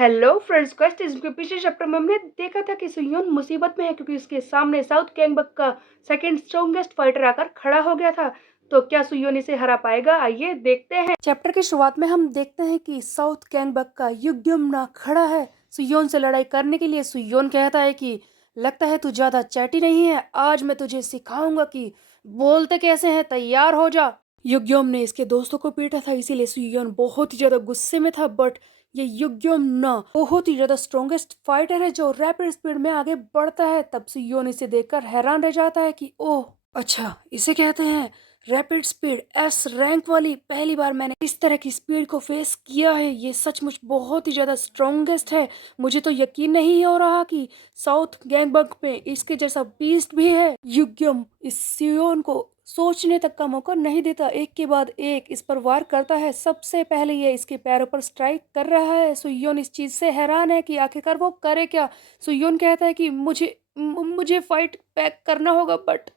Hello friends, quest इसके पिछले chapter में हमने देखा था कि सुयोन मुसीबत में है क्योंकि उसके सामने साउथ गैंगबक का सेकंड स्ट्रॉन्गेस्ट फाइटर आकर खड़ा हो गया था। तो क्या सुयोन इसे हरा पाएगा? आइए देखते हैं। चैप्टर की शुरुआत में हम देखते हैं कि साउथ गैंगबक का युग्यमना खड़ा है सुयोन से लड़ाई करने के लिए। सुयोन कहता है कि लगता है तू ज्यादा चैटी नहीं है, आज मैं तुझे सिखाऊंगा कि बोलते कैसे हैं, तैयार हो जा। युग्योम ने इसके दोस्तों को पीटा था, इसीलिए सुयोन बहुत ही ज्यादा गुस्से में था। बट ये युग्योम ना बहुत ही ज्यादा स्ट्रॉन्गेस्ट फाइटर है जो रैपिड स्पीड में आगे बढ़ता है। तब सुयोन इसे देखकर हैरान रह जाता है कि ओह अच्छा, इसे कहते हैं रैपिड स्पीड, एस रैंक वाली। पहली बार मैंने इस तरह की स्पीड को फेस किया है, ये सचमुच बहुत ही ज्यादा स्ट्रॉन्गेस्ट है। मुझे तो यकीन नहीं हो रहा कि साउथ गैंगबक में इसके जैसा बीस्ट भी है। युग्यम इस सुयोन को सोचने तक का मौका नहीं देता, एक के बाद एक इस पर वार करता है। सबसे पहले ये इसके पैरों पर स्ट्राइक कर रहा है। सुयोन इस चीज से हैरान है कि आखिरकार वो करे क्या। सुयोन कहता है कि मुझे फाइट बैक करना होगा, बट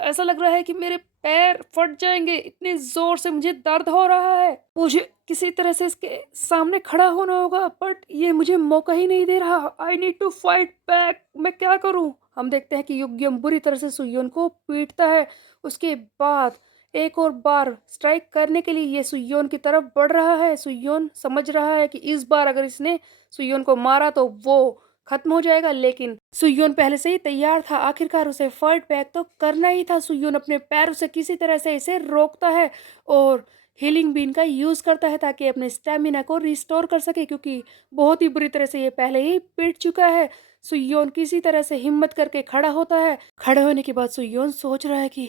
ऐसा लग रहा है कि मेरे पैर फट जाएंगे, इतने जोर से मुझे दर्द हो रहा है। मुझे किसी तरह से इसके सामने खड़ा होना होगा, बट ये मुझे मौका ही नहीं दे रहा। I need to fight back, मैं क्या करूं? हम देखते हैं कि युग्यम बुरी तरह से सुयोन को पीटता है। उसके बाद एक और बार स्ट्राइक करने के लिए ये सुयोन की तरफ बढ़ रहा है। सुयोन समझ रहा है कि इस बार अगर इसने सुयोन को मारा तो वो खत्म हो जाएगा, लेकिन सुयोन पहले से ही तैयार था। आखिरकार उसे फाइट बैक तो करना ही था। सुयोन अपने पैरों से किसी तरह से इसे रोकता है और हीलिंग बीन का यूज करता है ताकि अपने स्टेमिना को रिस्टोर कर सके, क्योंकि बहुत ही बुरी तरह से ये पहले ही पीट चुका है। सुयोन किसी तरह से हिम्मत करके खड़ा होता है। खड़े होने के बाद सुयोन सोच रहा है कि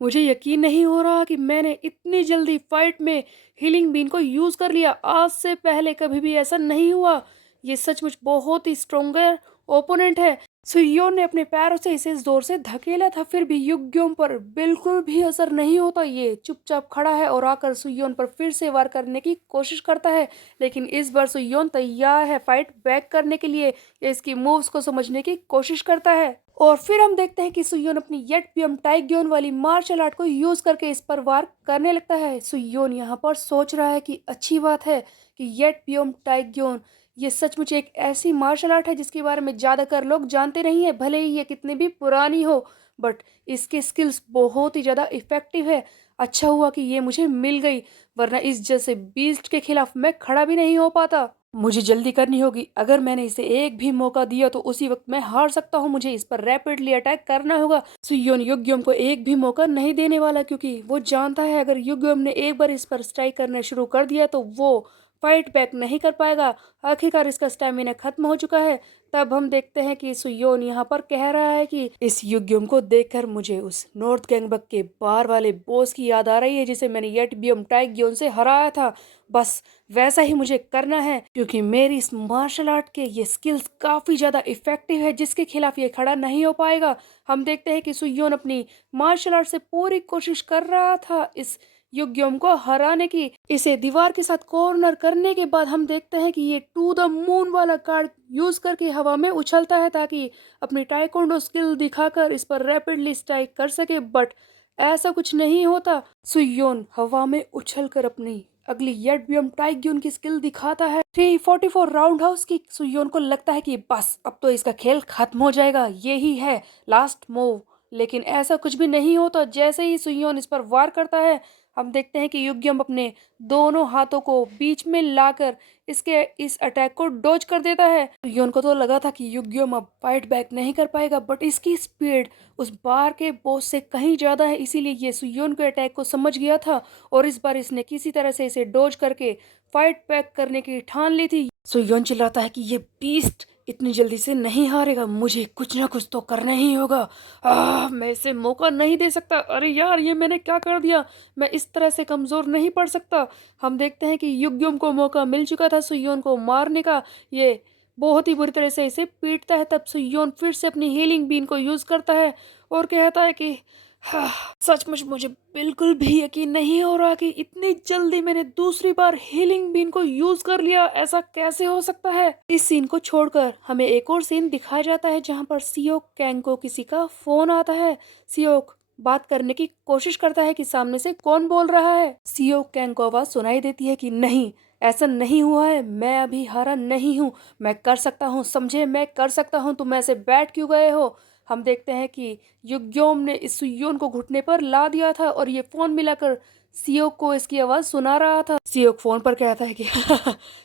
मुझे यकीन नहीं हो रहा कि मैंने इतनी जल्दी फाइट में हीलिंग बीन को यूज कर लिया। आज से पहले कभी भी ऐसा नहीं हुआ। ये सचमुच बहुत ही स्ट्रोंगर ओपोनेंट है। सुयोन ने अपने पैरों से इसे जोर से धकेला था, फिर भी युग्योम पर बिल्कुल भी असर नहीं होता। ये चुपचाप खड़ा है और आकर सुयोन पर फिर से वार करने की कोशिश करता है, लेकिन इस बार सुयोन तैयार है फाइट बैक करने के लिए। ये इसकी मूव्स को समझने की कोशिश करता है और फिर हम देखते हैं कि सुयोन अपनी येट पियम टाइग्योन वाली मार्शल आर्ट को यूज करके इस पर वार करने लगता है। सुयोन यहाँ पर सोच रहा है कि अच्छी बात है कि येट पियम टाइग्योन ये सचमुच एक ऐसी मार्शल आर्ट है जिसके बारे में ज्यादातर लोग जानते नहीं है, भले ही ये कितनी भी पुरानी हो। बट इसके स्किल्स बहुत ही ज्यादा इफेक्टिव है। अच्छा हुआ कि ये मुझे मिल गई, वरना इस जैसे बीस्ट के खिलाफ मैं खड़ा भी नहीं हो पाता। मुझे जल्दी करनी होगी, अगर मैंने इसे एक भी मौका दिया तो उसी वक्त मैं हार सकता हूँ। मुझे इस पर रैपिडली अटैक करना होगा। सुयोन युग्यम को एक भी मौका नहीं देने वाला, क्योंकि वो जानता है अगर युग्यम ने एक बार इस पर स्ट्राइक करना शुरू कर दिया तो वो फाइट बैक नहीं कर पाएगा। आखिरकार इसका स्टेमिना खत्म हो चुका है। तब हम देखते हैं कि सुयोन यहाँ पर कह रहा है कि इस युग्यम को देखकर मुझे उस नॉर्थ गैंगबक के बार वाले बॉस की याद आ रही है जिसे मैंने येटबियम टाइग्योन से हराया था। बस वैसा ही मुझे करना है, क्योंकि मेरी इस मार्शल आर्ट के ये स्किल्स काफी ज्यादा इफेक्टिव है जिसके खिलाफ ये खड़ा नहीं हो पाएगा। हम देखते हैं कि सुयोन अपनी मार्शल आर्ट से पूरी कोशिश कर रहा था इस युग्यम को हराने की। इसे दीवार के साथ कॉर्नर करने के बाद हम देखते हैं कि ये टू द मून वाला कार्ड यूज करके हवा में उछलता है ताकि अपनी टाइकोंडो स्किल दिखाकर इस पर रैपिडली स्ट्राइक कर सके। बट ऐसा कुछ नहीं होता। सुयोन हवा में उछलकर अपनी अगली येटबियम टाइग्यून की स्किल दिखाता है 344 राउंड हाउस की। सुयोन को लगता है कि बस अब तो इसका खेल खत्म हो जाएगा, यही है लास्ट मूव। लेकिन ऐसा कुछ भी नहीं होता। जैसे ही सुयोन इस पर वार करता है हम देखते हैं कि युग्यम अपने दोनों हाथों को बीच में लाकर इसके इस अटैक को डॉज कर देता है। युन को तो लगा था कि युग्यम अब फाइट बैक नहीं कर पाएगा, बट इसकी स्पीड उस बार के बॉस से कहीं ज्यादा है, इसीलिए ये सुयोन के अटैक को समझ गया था और इस बार इसने किसी तरह से इसे डॉज करके फाइट बैक करने की ठान ली थी। सुयोन चिल्लाता है कि ये बीस्ट इतनी जल्दी से नहीं हारेगा, मुझे कुछ ना कुछ तो करना ही होगा। मैं इसे मौका नहीं दे सकता। अरे यार, ये मैंने क्या कर दिया? मैं इस तरह से कमजोर नहीं पड़ सकता। हम देखते हैं कि युग्यम को मौका मिल चुका था सुयोन को मारने का। ये बहुत ही बुरी तरह से इसे पीटता है। तब सुयोन फिर से अपनी हीलिंग बीन को यूज करता है और कहता है कि सचमुच मुझे बिल्कुल भी यकीन नहीं हो रहा कि इतनी जल्दी मैंने दूसरी बार हीलिंग बीन को यूज कर लिया। ऐसा कैसे हो सकता है? इस सीन को छोड़कर हमें एक और सीन दिखाया जाता है जहां पर सियोक कैंग को किसी का फोन आता है। सियोक बात करने की कोशिश करता है कि सामने से कौन बोल रहा है। सियोक कैंग को आवाज सुनाई देती है कि नहीं, ऐसा नहीं हुआ है, मैं अभी हारा नहीं हूँ, मैं कर सकता हूँ, समझे, मैं कर सकता हूँ, तुम ऐसे बैठ क्यों गए हो? हम देखते हैं कि युग्योम ने इस सुयोन को घुटने पर ला दिया था और ये फोन मिलाकर सियोक को इसकी आवाज सुना रहा था। सियोक फोन पर कहता है कि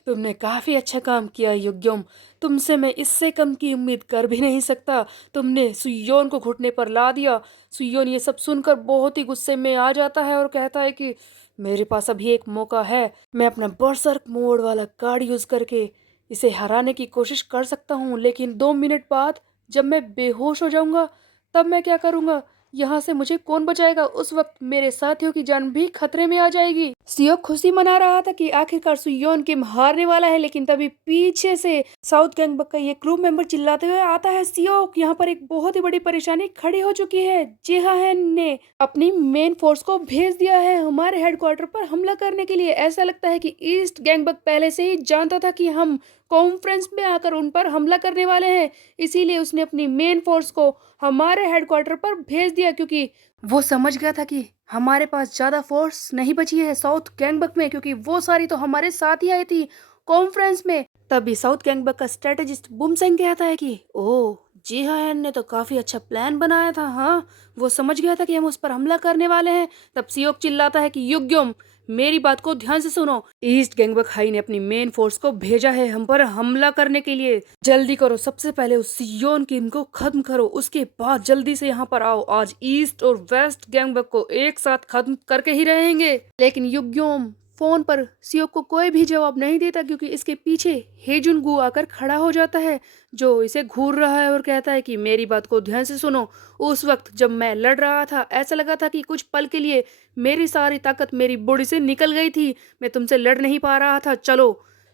तुमने काफी अच्छा काम किया युग्योम, तुमसे मैं इससे कम की उम्मीद कर भी नहीं सकता। तुमने सुयोन को घुटने पर ला दिया। सुयोन ये सब सुनकर बहुत ही गुस्से में आ जाता है और कहता है कि मेरे पास अभी एक मौका है, मैं अपना बरसर्क मोड वाला कार्ड यूज करके इसे हराने की कोशिश कर सकता हूँ, लेकिन 2 मिनट बाद जब मैं बेहोश हो जाऊंगा तब मैं क्या करूंगा? यहाँ से मुझे कौन बचाएगा? उस वक्त मेरे साथियों की जान भी खतरे में आ जाएगी। सियोक खुशी मना रहा था कि आखिरकार सुयोन किम हारने वाला है, लेकिन तभी पीछे से साउथ गैंगबक का ये क्रू मेंबर चिल्लाते हुए आता है, सियोक यहाँ पर एक बहुत ही बड़ी परेशानी खड़ी हो चुकी है। जेहान ने अपनी मेन फोर्स को भेज दिया है हमारे हेडक्वार्टर पर हमला करने के लिए। ऐसा लगता है कि ईस्ट गैंगबक पहले से ही जानता था कि हम कॉन्फ्रेंस में आकर उन पर हमला करने वाले हैं, इसीलिए उसने अपनी मेन फोर्स को हमारे हेडक्वार्टर पर भेज दिया, क्योंकि वो समझ गया था कि हमारे पास ज्यादा फोर्स नहीं बची है साउथ गैंगबक में, क्योंकि वो सारी तो हमारे साथ ही आई थी कॉन्फ्रेंस में। तभी साउथ गैंगबक का स्ट्रेटेजिस्ट बुमसेंग कहता है कि ओह, जीहान ने तो काफी अच्छा प्लान बनाया था। हाँ, वो समझ गया था कि हम उस पर हमला करने वाले हैं। तब सियोक चिल्लाता है कि युग्योम, मेरी बात को ध्यान से सुनो, ईस्ट गैंगबक हाई ने अपनी मेन फोर्स को भेजा है हम पर हमला करने के लिए। जल्दी करो, सबसे पहले उस सियोन किम को खत्म करो, उसके बाद जल्दी से यहाँ पर आओ। आज ईस्ट और वेस्ट गैंगबक को एक साथ खत्म करके ही रहेंगे। लेकिन युग्योम फोन पर सियोक को कोई भी जवाब नहीं देता, क्योंकि इसके पीछे हेजुन आकर खड़ा हो जाता है, जो इसे घूर रहा है और कहता है कि मेरी बात को ध्यान से सुनो। उस वक्त जब मैं लड़ रहा था ऐसा लगा था कि कुछ पल के लिए मेरी सारी ताकत मेरी बॉडी से निकल गई थी, मैं तुमसे लड़ नहीं पा रहा था। चलो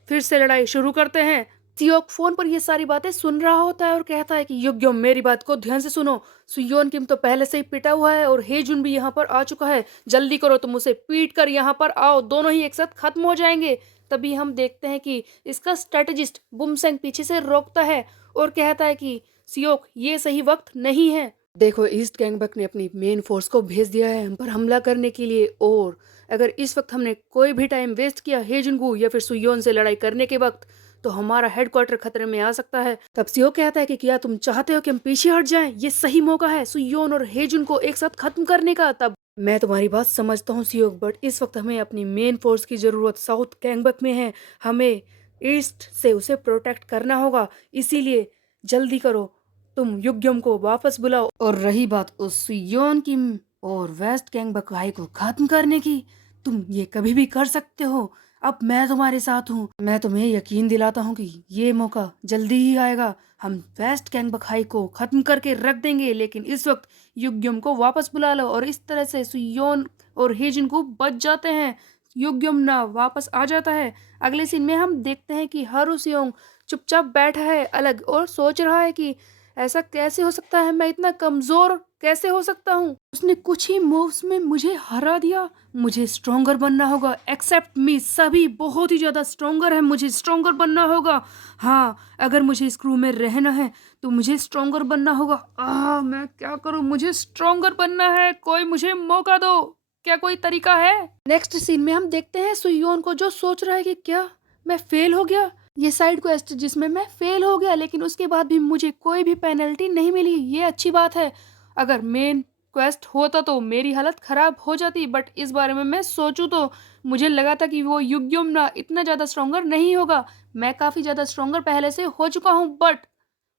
फिर से लड़ाई शुरू करते हैं। सियोक फोन पर ये सारी बातें सुन रहा होता है और कहता है कि युग्योम, मेरी बात को ध्यान से सुनो, सुयोन किम तो पहले से ही पिटा हुआ है और हेजुन भी यहाँ पर आ चुका है। जल्दी करो, तुम उसे पीट कर यहाँ पर आओ, दोनों ही एक साथ खत्म हो जाएंगे। तभी हम देखते हैं कि इसका स्ट्रेटेजिस्ट बुमसेंग पीछे से रोकता है और कहता है कि सियोक, ये सही वक्त नहीं है। देखो, ईस्ट गैंगबक ने अपनी मेन फोर्स को भेज दिया है हम पर हमला करने के लिए, और अगर इस वक्त हमने कोई भी टाइम वेस्ट किया हेजुनगू या फिर सुयोन से लड़ाई करने के वक्त, तो हमारा हेडक्वार्टर खतरे में आ सकता है। तब सियो कहता है कि क्या तुम चाहते हो कि हम पीछे हट जाएं? ये सही मौका है सुयोन और हेजुन को एक साथ खत्म करने का। तब मैं तुम्हारी बात समझता हूँ सियोक, बट इस वक्त हमें अपनी मेन फोर्स की जरूरत साउथ गैंगबक में है, हमें ईस्ट से उसे प्रोटेक्ट करना होगा, इसीलिए जल्दी करो, तुम युग्यम को वापस बुलाओ। और रही बात उस सुयोन की और वेस्ट गैंगबक हाई को खत्म करने की, तुम ये कभी भी कर सकते हो। अब मैं तुम्हारे साथ हूँ, मैं तुम्हें यकीन दिलाता हूँ कि ये मौका जल्दी ही आएगा। हम वेस्ट गैंगबक हाई को खत्म करके रख देंगे, लेकिन इस वक्त युग्यम को वापस बुला लो। और इस तरह से सुयोन और हेजिन को बच जाते हैं, युग्यम ना वापस आ जाता है। अगले सीन में हम देखते हैं कि हारू सियोंग चुपचाप बैठा है अलग और सोच रहा है कि ऐसा कैसे हो सकता है, मैं इतना कमजोर कैसे हो सकता हूँ। उसने कुछ ही मूव्स में मुझे हरा दिया, मुझे स्ट्रोंगर बनना होगा। एक्सेप्ट मी, सभी बहुत ही ज्यादा स्ट्रोंगर है, मुझे स्ट्रोंगर बनना होगा। हाँ, अगर मुझे इस क्रू में रहना है तो मुझे स्ट्रोंगर बनना होगा। मैं क्या करूँ, मुझे स्ट्रोंगर बनना है, कोई मुझे मौका दो, क्या कोई तरीका है? नेक्स्ट सीन में हम देखते हैं सुयोन को, जो सोच रहा है कि क्या मैं फेल हो गया, ये साइड क्वेस्ट जिसमें मैं फेल हो गया, लेकिन उसके बाद भी मुझे कोई भी पेनल्टी नहीं मिली, ये अच्छी बात है। अगर मेन क्वेस्ट होता तो मेरी हालत खराब हो जाती, बट इस बारे में मैं सोचूं तो मुझे लगा था कि वो युग्युम ना इतना ज़्यादा स्ट्रोंगर नहीं होगा। मैं काफ़ी ज़्यादा स्ट्रोंगर पहले से हो चुका हूँ, बट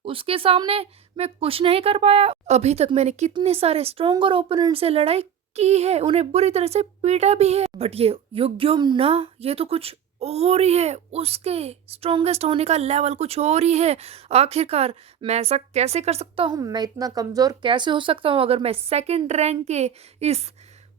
उसके सामने मैं कुछ नहीं कर पाया। अभी तक मैंने कितने सारे स्ट्रोंगर ओपोनेंट से लड़ाई की है, उन्हें बुरी तरह से पीटा भी है, बट ये युग्युम ना, ये तो कुछ और ही है, उसके स्ट्रॉन्गेस्ट होने का लेवल कुछ और ही है। आखिरकार मैं ऐसा कैसे कर सकता हूँ, मैं इतना कमज़ोर कैसे हो सकता हूँ? अगर मैं सेकंड रैंक के इस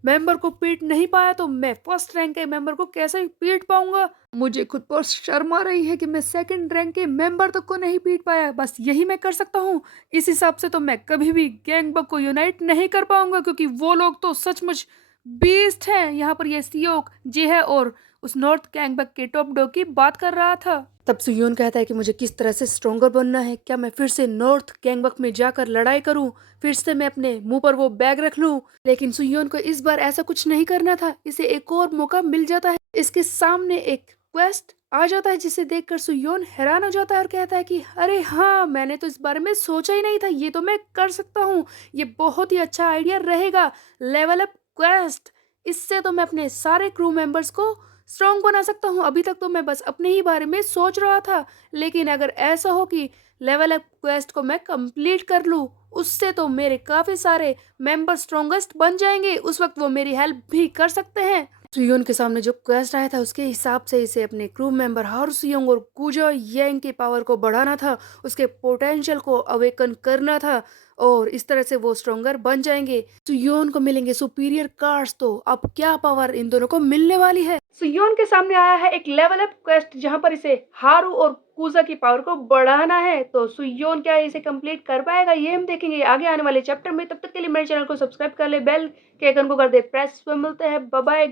मेंबर को पीट नहीं पाया तो मैं फर्स्ट रैंक के मेंबर को कैसे पीट पाऊंगा? मुझे खुद पर शर्म आ रही है कि मैं सेकंड रैंक के मेंबर तक को नहीं पीट पाया। बस यही मैं कर सकता हूँ। इस हिसाब से तो मैं कभी भी गैंगबक को यूनाइट नहीं कर पाऊंगा, क्योंकि वो लोग तो सचमुच बीस्ट हैं। यहाँ पर ये सियोक जे है और उस नॉर्थ गैंगबक के टॉप डॉग की बात कर रहा था। तब सुयोन कहता है कि मुझे किस तरह से स्ट्रोंगर बनना है, क्या मैं फिर से नॉर्थ गैंगबक में जाकर लड़ाई करूं, फिर से मैं अपने मुंह पर वो बैग रख लूं? लेकिन सुयोन को इस बार ऐसा कुछ नहीं करना था, इसे एक और मौका मिल जाता है। इसके सामने एक क्वेस्ट आ जाता है जिसे देखकर सुयोन हैरान हो जाता है और कहता है कि अरे हाँ, मैंने तो इस बारे में सोचा ही नहीं था, ये तो मैं कर सकता हूँ, ये बहुत ही अच्छा आइडिया रहेगा। लेवल अप क्वेस्ट, इससे तो मैं अपने सारे क्रू मेंबर्स को स्ट्रांग बना सकता हूँ। अभी तक तो मैं बस अपने ही बारे में सोच रहा था, लेकिन अगर ऐसा हो कि लेवल अप क्वेस्ट को मैं कंप्लीट कर लूँ, उससे तो मेरे काफ़ी सारे मेंबर स्ट्रॉन्गेस्ट बन जाएंगे, उस वक्त वो मेरी हेल्प भी कर सकते हैं। सुयोन के सामने जो क्वेस्ट आया था उसके हिसाब से इसे अपने क्रू मेंबर हारू सुयोंग और कुजो येंग की पावर को बढ़ाना था, उसके पोटेंशियल को अवेकन करना था और इस तरह से वो स्ट्रोंगर बन जाएंगे। सुयोन को मिलेंगे सुपीरियर कार्ड्स, तो अब क्या पावर इन दोनों को मिलने वाली है। सुयोन के सामने आया है एक लेवल अप क्वेस्ट जहां पर इसे हारू और कुजा की पावर को बढ़ाना है। तो सुयोन क्या इसे कंप्लीट कर पाएगा, ये हम देखेंगे आगे आने वाले चैप्टर में। तब तक के लिए मेरे चैनल को सब्सक्राइब कर ले, बेल के आइकन को कर दे प्रेस। मिलते हैं, बाय बाय।